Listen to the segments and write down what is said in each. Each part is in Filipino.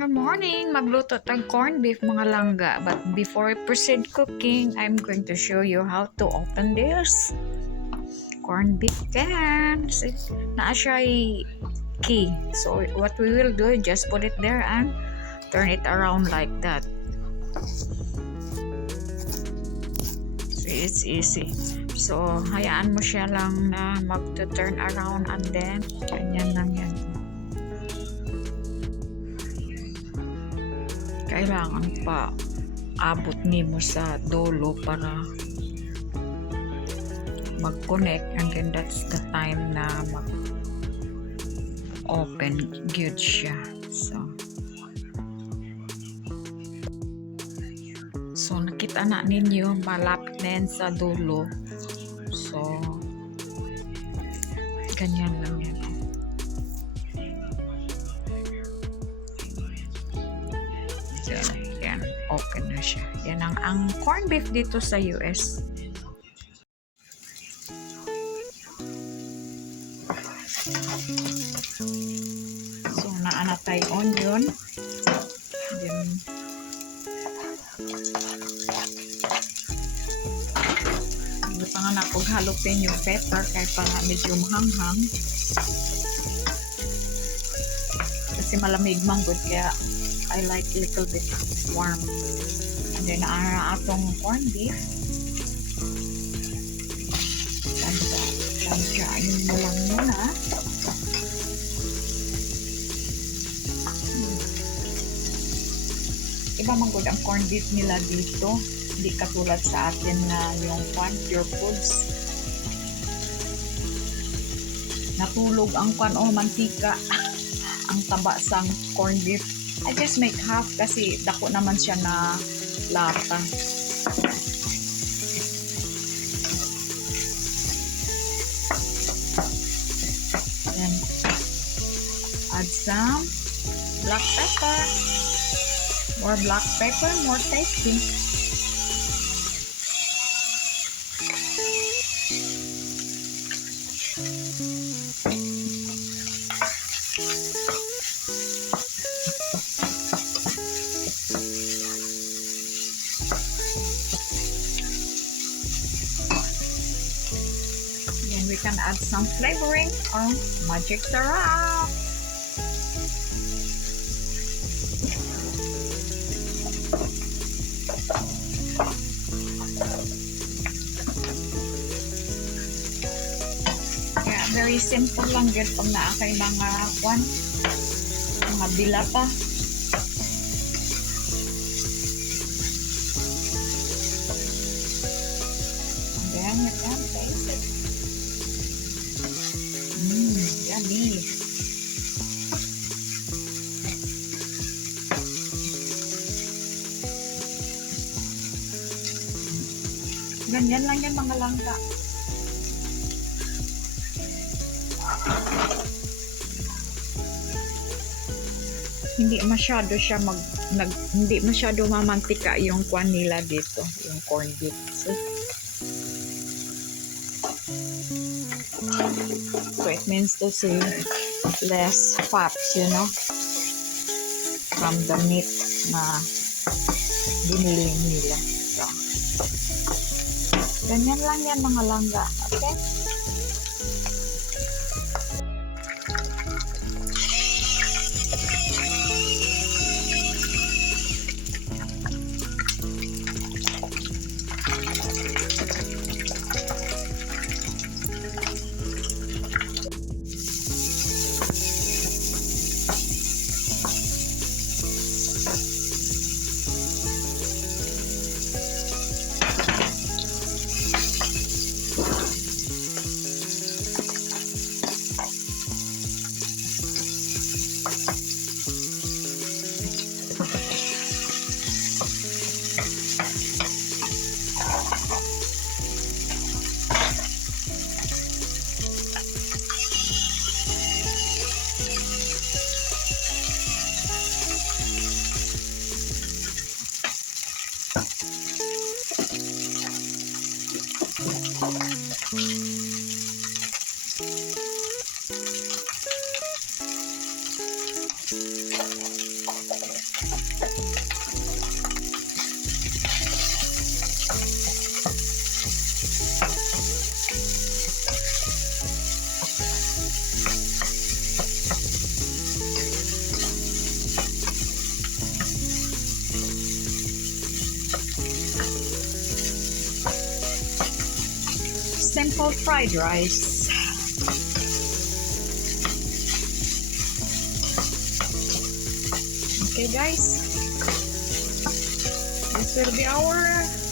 Good morning! Magluto tag corned beef mga langga. But before I proceed cooking, I'm going to show you how to open this corned beef can. Naa siya key. So what we will do, just put it there and turn it around like that. So it's easy. So hayaan mo siya lang na mag-turn around and then ganyan lang yan. Kailangan pa abot nimo sa dulo para mag-connect, and then that's the time na mag-open good siya. So nakita na ninyo, malapit na yan sa dulo. So ganyan lang yan. Yan, open na siya. Yan ang corned beef dito sa US. So naana tayo onion. Then butangan ako jalapeno pepper kay para medyo mahanghang. Kasi malamig manggod kaya I like a little bit warm. And then atong corned beef. Tandaan mo lang muna. Iba manggod ang corned beef nila dito. Hindi katulad sa atin na yung pure foods. Natulog ang mantika. Ang taba sang corned beef. I just make half kasi dako naman siya na lata. Then add some black pepper. More black pepper, more tasty. Then we can add some flavoring or magic syrup. Very simple lang din pag naakay mga dilata. And then you can taste it. Yummy. Ganyan lang yan mga langka. Hindi masyado siya hindi masyado mamantika yung kwan nila dito, yung corned beef. So it means to say less fat, from the meat na binili nila. So ganyan lang yan mga langga. Okay? called fried rice. Okay guys, this will be our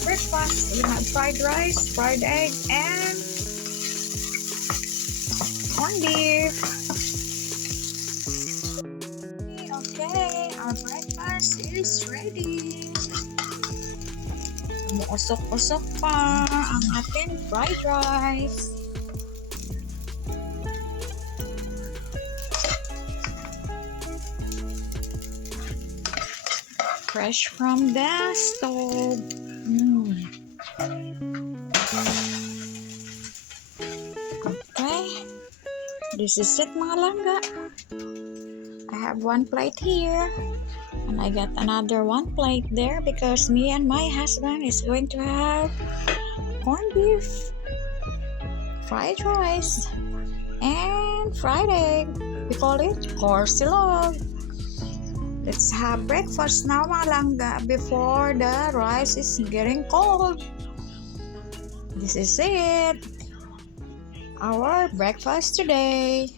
breakfast. We have fried rice, fried egg, and corned beef. Okay, our breakfast is ready. Umuusok-usok pa ang ating fried rice. Fresh from the stove. Okay, this is it mga langga. I have one plate here. And I got another one plate there because me and my husband is going to have corned beef, fried rice, and fried egg. We call it korsilog. Let's have breakfast now mga langga before the rice is getting cold. This is it. Our breakfast today.